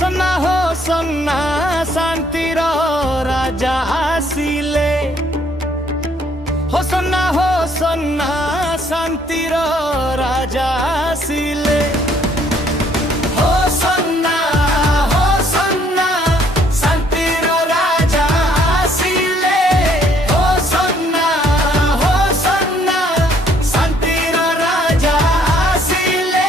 Hosanna शांतिर राजा आसिले Hosanna शांतिर राजा आसिले Hosanna शांतिर राजा आसिले होसन्ना शांतिर राजा आसिले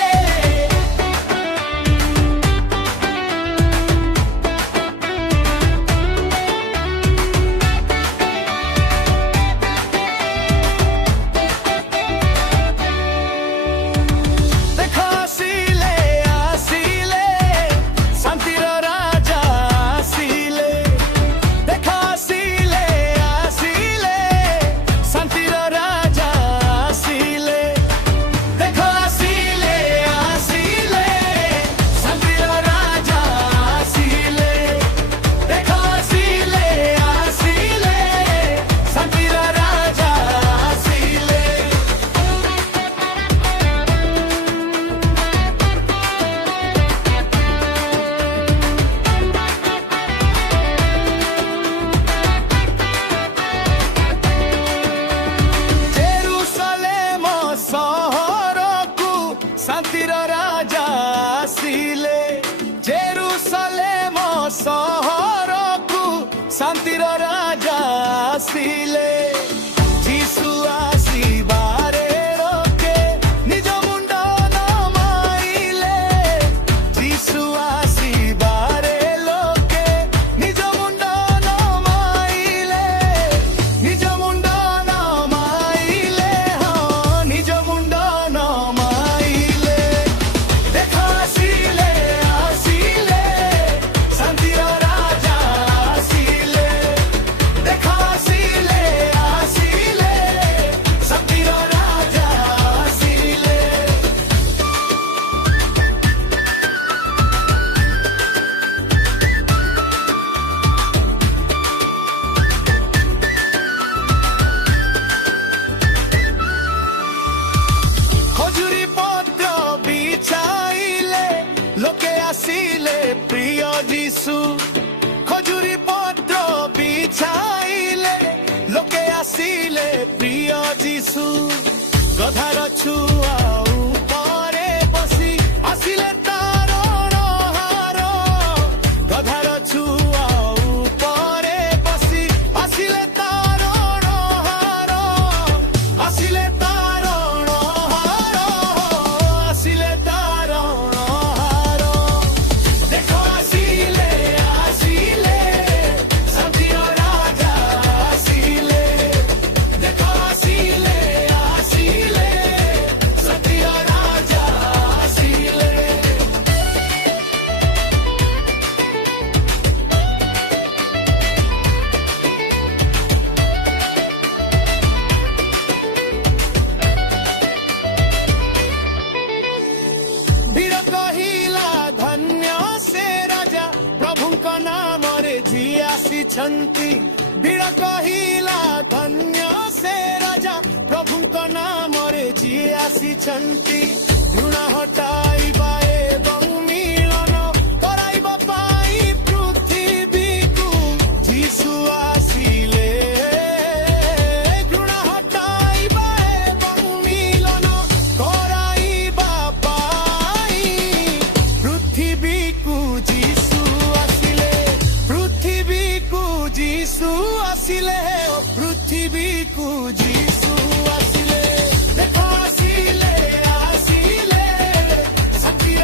शांतिर राजा आसिले जेरूशलेम सहर को शांतिर राजा आसिले जीसु आसिबारे रोके निज मुंड नमाइले जीसु आसिबारे लोके निज मुंड नमाइले निज मुंड नमाइले हाँ निज मुंड आसिले प्रिय जीसु खजुरी पत्र बिछाइले लोके आसिले प्रिय जीसु गधार छुआ ऊपरे बसी आसिले तार हार गधार छुआ ऊपरे बसी आसिले तार हार आसिले तार हार आसिले तार नाम रे जी आसी भीड़ कहिला धन्य से राजा प्रभु नाम रे जी आसी घृण हटाइबा एवं मिलन कराइबा पाई पृथ्वी को जीसु आसिले घृण हटाइबा एवं मिलन कराइबा पाई पृथ्वी को जीसु आसिले पृथ्वी को जीसु आसिले देखो आसिले आसिले शांतिर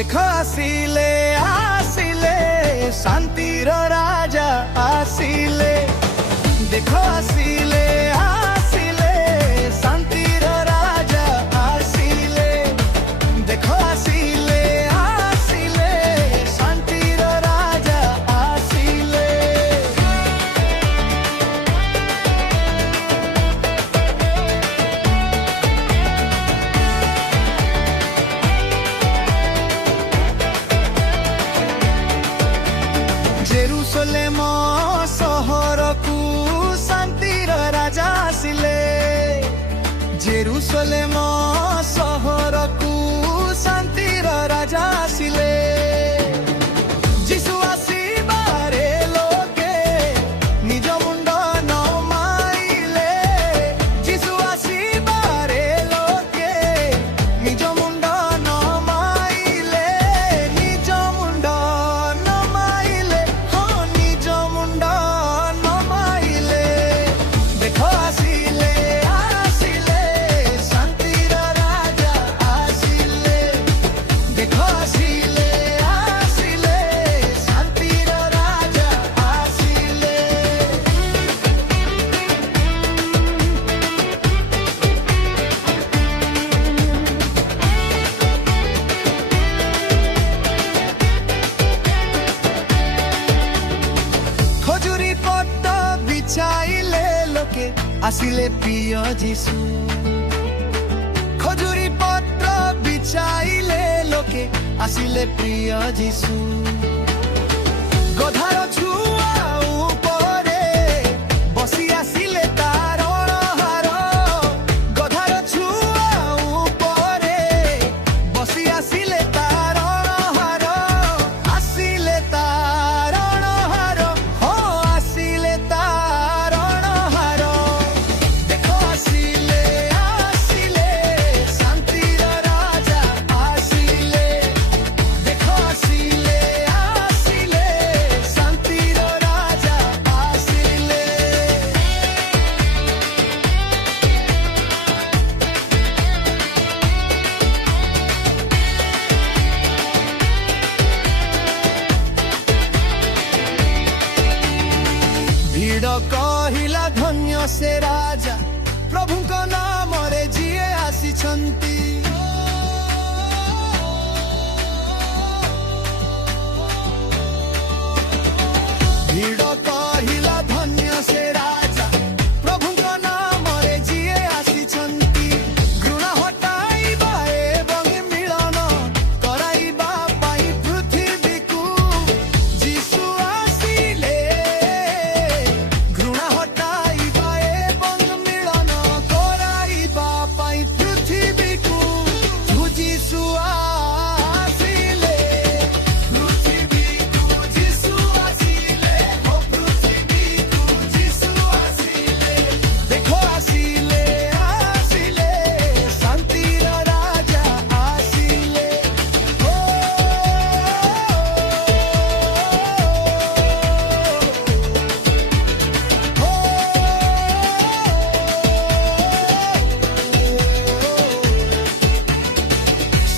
देख आसिले आसिले शांतिर राजा आसिले देख आसिले आसिले शांतिर राजा आसिले देख आसिले आसिले शांतिर राजा आसिले जेरुसलेम सहर को शांतिर राजा आसिले जेरुसलेम सहर को शांतिर राजा आसिले जीशु आसिबारे लोके निज मुंड नमाइले जीशु आसिबारे लोके निज मुंड नमाइले निज मुंड नमाइले हो निज मुंड नमाइले देख आसिले आसिले शांतिर राजा आसिले देख आसिले आसिले शांतिर राजा आसिले खजुरी पट्ट बिछाइले लोके आसिले प्रिय जीशु खजुरी पट्ट बिछाइले लोके आसिले प्रिय जीशु गधार छुआ उपरे बसी आसिले तार हार गधार छुआ उपरे बसी आसिले तार हार आसिले तार हार हो आसिले तार हार देख आसिले आसिले शांतिर राजा आसिले देख आसिले आसिले शांतिर राजा आसिले भीड़ कहिला धन्य से राजा प्रभुଙ୍କ नामरे जिए आसिछन्ति भीड़ कहिला धन्य से राजा प्रभुଙ୍କ नामरे जिए आसिछन्ति घृणा हटाइबा एवं मिलन कराइबा पाई पृथ्वीକୁ जीशु आसिले घृणा हटाइबा एवं मिलन कराइबा पाई पृथ्वीକୁ जीशु आसिले पृथ्वीକୁ जीशु आसिले हो पृथ्वीକୁ जीशु आसिले देख आसिले आसिले शांतिर राजा आसिले हो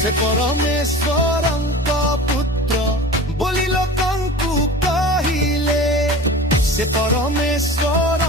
से परमेश्वरଙ୍କ पुत्र बोली लोकଙ୍କୁ କହିଲେ से परमेश्वर